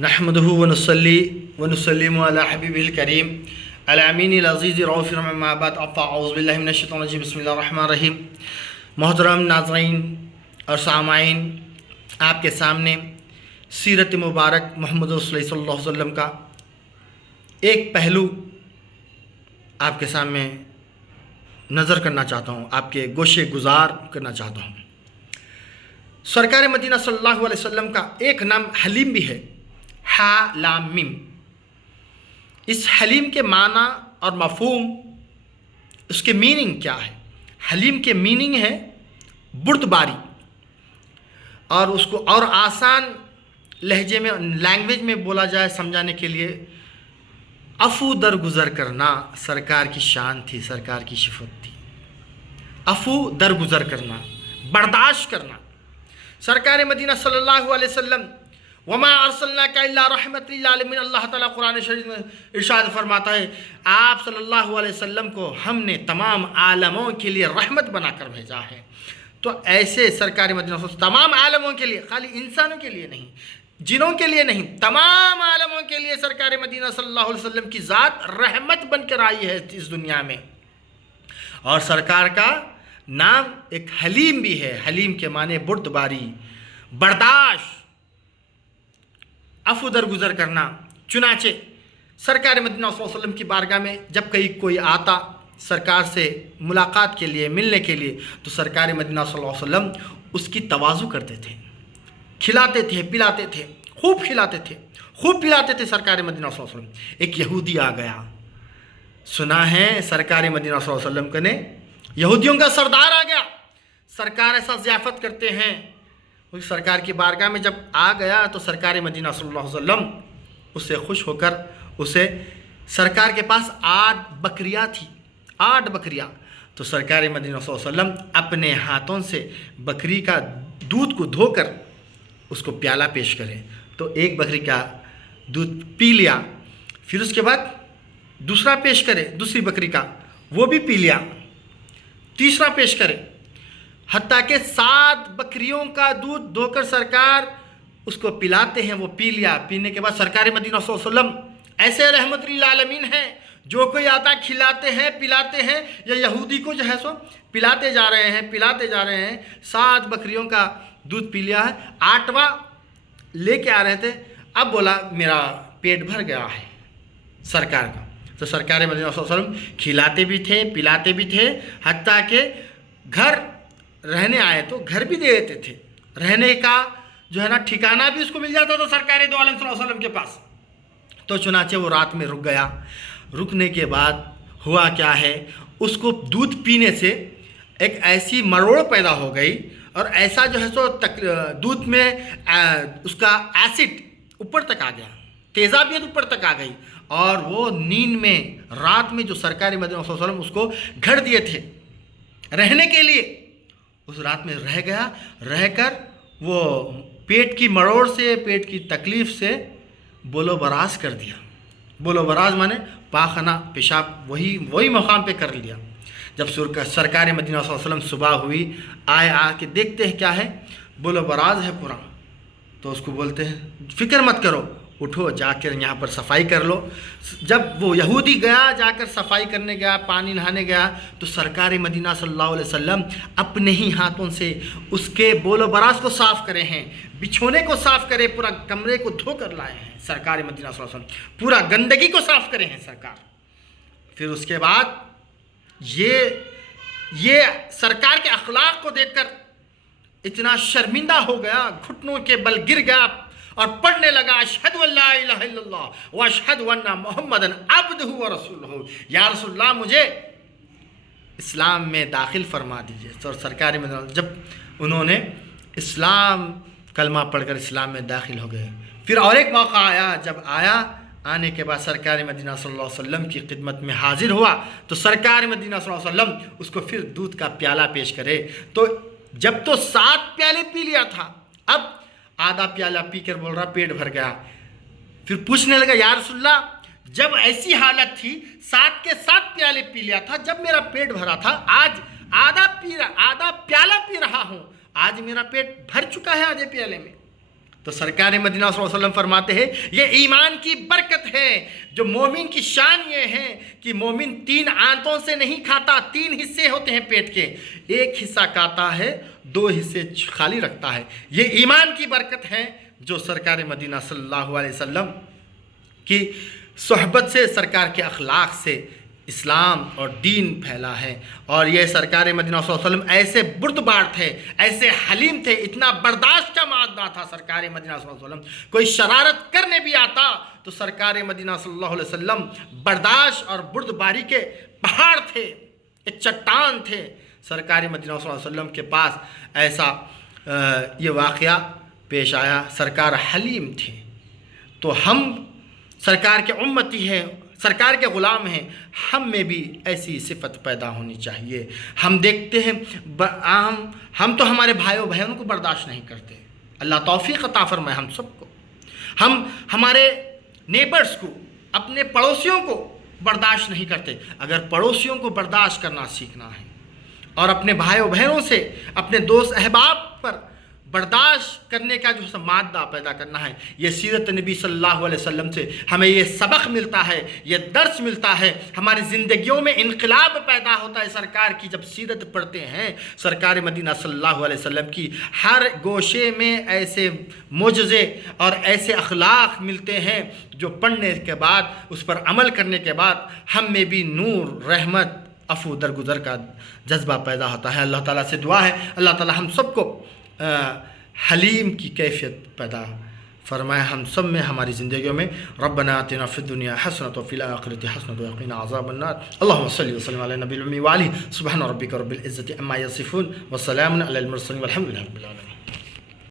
नहमदुहु व नुसल्ली व नुसल्लिमु अला हबीबिल करीम अल अमीनिल अज़ीज़ रऊफ़िर अम्मा बाद अऊज़ु बिल्लाहि मिनश शैतानिर रजीम बिस्मिल्लाहिर रहमानिर रहीम। मोहतरम नाज़रीन और सामाईन, आपके सामने सीरत मुबारक मोहम्मद सल्लल्लाहु अलैहि वसल्लम का एक पहलू आपके सामने नज़र करना चाहता हूँ, आपके गोशे गुजार करना चाहता हूँ। सरकार मदीना सल्लल्लाहु अलैहि वसल्लम का एक नाम हलीम भी है, हा लाम मीम। इस हलीम के माना और मफ़हूम, उसके मीनिंग क्या है? हलीम के मीनिंग है बुर्दबारी, और उसको और आसान लहजे में, लैंग्वेज में बोला जाए समझाने के लिए, अफू दरगुज़र करना सरकार की शान थी, सरकार की सिफत थी। अफू दरगुज़र करना, बर्दाश्त करना। सरकार मदीना सल्लल्लाहु अलैहि वसल्लम वमा अरसलनाका इल्ला रहमतल लिल आलमीन, अल्लाह ताला कुरान शरीफ में इरशाद फरमाता है, आप सल्लल्लाहु अलैहि वसल्लम को हमने तमाम आलमों के लिए रहमत बनाकर भेजा है। तो ऐसे सरकार मदीना तमाम आलमों के लिए, खाली इंसानों के लिए नहीं, जिनों के लिए नहीं, तमाम आलमों के लिए सरकार मदीना सल्लल्लाहु अलैहि वसल्लम की ज़ात रहमत बनकर आई है इस दुनिया में। और सरकार का नाम एक हलीम भी है। हलीम के माने बुर्दबारी, बर्दाश्त, अफू दरगुज़र करना। चुनाचे सरकार मदीना सल्लल्लाहु अलैहि वसल्लम की बारगाह में जब कहीं कोई आता सरकार से मुलाकात के लिए, मिलने के लिए, तो सरकार मदीना सल्लल्लाहु अलैहि वसल्लम उसकी तवाज़ु करते थे, खिलाते थे, पिलाते थे, खूब खिलाते थे, खूब पिलाते थे सरकार मदीना सल्लल्लाहु अलैहि वसल्लम। एक यहूदी आ गया, सुना है सरकार मदीना सल्लल्लाहु अलैहि वसल्लम ने, यहूदियों का सरदार आ गया। सरकार ऐसा ज़ियाफ़त करते हैं। उस सरकार की बारगाह में जब आ गया तो सरकार मदीना सल्लल्लाहु अलैहि वसल्लम उससे खुश होकर, उसे सरकार के पास 8 बकरियाँ थी, 8 बकरियाँ। तो सरकार मदीना सल्लल्लाहु अलैहि वसल्लम अपने हाथों से बकरी का दूध को धोकर उसको प्याला पेश करें। तो एक बकरी का दूध पी लिया, फिर उसके बाद दूसरा पेश करे, दूसरी बकरी का, वो भी पी लिया, तीसरा पेश करे, हत्ता के 7 बकरियों का दूध धोकर सरकार उसको पिलाते हैं। वो पी लिया। पीने के बाद सरकार मदीना सल्लल्लाहु अलैहि वसल्लम ऐसे रहमत लिल आलमीन हैं, जो कोई आता खिलाते हैं, पिलाते हैं। या यहूदी को जो है सो पिलाते जा रहे हैं, पिलाते जा रहे हैं। 7 बकरियों का दूध पी लिया है, 8वां लेके आ रहे थे। अब बोला मेरा पेट भर गया है सरकार का। तो सरकार मदीना सल्लल्लाहु अलैहि वसल्लम खिलाते भी थे, पिलाते भी थे, हत्ता के घर रहने आए तो घर भी दे देते थे, रहने का जो है ना ठिकाना भी उसको मिल जाता था सरकार दो आलम सल्लल्लाहु अलैहि वसल्लम के पास। तो चुनाचे वो रात में रुक गया। रुकने के बाद हुआ क्या है, उसको दूध पीने से एक ऐसी मरोड़ पैदा हो गई, और ऐसा जो है सो दूध में उसका एसिड ऊपर तक आ गया, तेज़ाबियत ऊपर तक आ गई, और वो नींद में रात में जो सरकार मदीना सल्लल्लाहु अलैहि वसल्लम उसको घर दिए थे रहने के लिए, उस रात में रह गया। रहकर वो पेट की मरोड़ से, पेट की तकलीफ़ से बोलो बराज कर दिया। बोलो बराज माने पाखना, पेशाब, वही मकाम पे कर लिया। जब सरकार मदीना सल्लल्लाहु अलैहि वसल्लम सुबह हुई, आके देखते हैं क्या है, बोलो बराज है पूरा। तो उसको बोलते हैं फ़िक्र मत करो, उठो जाकर यहाँ पर सफाई कर लो। जब वो यहूदी गया, जाकर सफाई करने गया, पानी नहाने गया, तो सरकार मदीना सल्लल्लाहु अलैहि वसल्लम अपने ही हाथों से उसके बोलो बराज को साफ़ करे हैं, बिछोने को साफ़ करे, पूरा कमरे को धो कर लाए हैं सरकार मदीना सल्लल्लाहु अलैहि वसल्लम, पूरा गंदगी को साफ़ करे हैं सरकार। फिर उसके बाद ये सरकार के अखलाक को देखकर इतना शर्मिंदा हो गया, घुटनों के बल गिर गया और पढ़ने लगा, अशहदु अल्ला इलाहा इल्लल्लाह व अशहदु अन्ना मुहम्मदन अब्दुहु व रसूलुहु, या रसूलल्लाह मुझे इस्लाम में दाखिल फरमा दीजिए। तो सरकार में जब उन्होंने इस्लाम कलमा पढ़कर इस्लाम में दाखिल हो गए। फिर और एक मौका आया, जब आने के बाद सरकार मदीना सल्लल्लाहु अलैहि वसल्लम की खिदमत में हाजिर हुआ, तो सरकार मदीना सल्लल्लाहु अलैहि वसल्लम उसको फिर दूध का प्याला पेश करे। तो जब तो 7 प्याले पी लिया था, अब आधा प्याला पीकर बोल रहा पेट भर गया। फिर पूछने लगा, या रसूलल्लाह, जब ऐसी हालत थी 7 के 7 प्याले पी लिया था, जब मेरा पेट भरा था, आज आधा प्याला पी रहा हूँ, आज मेरा पेट भर चुका है आधे प्याले में। तो تو سرکار مدینہ صلی اللہ علیہ وسلم فرماتے ہیں یہ ایمان کی برکت ہے، جو مومن کی شان یہ ہے کہ مومن 3 آنتوں سے نہیں کھاتا، 3 حصے ہوتے ہیں پیٹ کے، ایک حصہ کھاتا ہے، 2 حصے خالی رکھتا ہے۔ یہ ایمان کی برکت ہے جو سرکار مدینہ صلی اللہ علیہ وسلم کی صحبت سے، سرکار کے اخلاق سے اسلام اور دین پھیلا ہے۔ اور یہ سرکار مدینہ صلی اللہ علیہ وسلم ایسے بردبار تھے، ایسے حلیم تھے، اتنا برداشت کا مادہ تھا سرکار مدینہ صلی اللہ علیہ وسلم۔ کوئی شرارت کرنے بھی آتا تو سرکار مدینہ صلی اللہ علیہ وسلم برداشت اور بردباری کے پہاڑ تھے، ایک چٹان تھے۔ سرکار مدینہ صلی اللہ علیہ وسلم کے پاس ایسا یہ واقعہ پیش آیا، سرکار حلیم تھے۔ تو ہم سرکار کے امتی ہیں، سرکار کے غلام ہیں، ہم میں بھی ایسی صفت پیدا ہونی چاہیے۔ ہم دیکھتے ہیں ہم تو ہمارے بھائیوں بہنوں کو برداشت نہیں کرتے، اللہ توفیق عطا فرمائے ہم سب کو۔ ہم ہمارے نیبرز کو، اپنے پڑوسیوں کو برداشت نہیں کرتے۔ اگر پڑوسیوں کو برداشت کرنا سیکھنا ہے اور اپنے بھائیوں بہنوں سے، اپنے دوست احباب پر برداشت کرنے کا جو مادہ پیدا کرنا ہے، یہ سیرت نبی صلی اللہ علیہ وسلم سے ہمیں یہ سبق ملتا ہے، یہ درس ملتا ہے۔ ہماری زندگیوں میں انقلاب پیدا ہوتا ہے سرکار کی جب سیرت پڑھتے ہیں۔ سرکار مدینہ صلی اللہ علیہ وسلم کی ہر گوشے میں ایسے معجزے اور ایسے اخلاق ملتے ہیں جو پڑھنے کے بعد، اس پر عمل کرنے کے بعد ہم میں بھی نور، رحمت، عفو درگزر کا جذبہ پیدا ہوتا ہے۔ اللہ تعالیٰ سے دعا ہے اللہ تعالیٰ ہم سب کو حلیم کی کیفیت پیدا فرمائے، ہم سب میں، ہماری زندگیوں میں۔ ربنا آتنا فی الدنیا حسنۃ وفی الآخرۃ حسنۃ وقنا عذاب النار۔ اللہم صلی وسلم علی نبی الأمی وآلہ۔ سبحان ربک رب العزۃ عما یصفون وسلام علی المرسلین والحمد للہ رب العالمین۔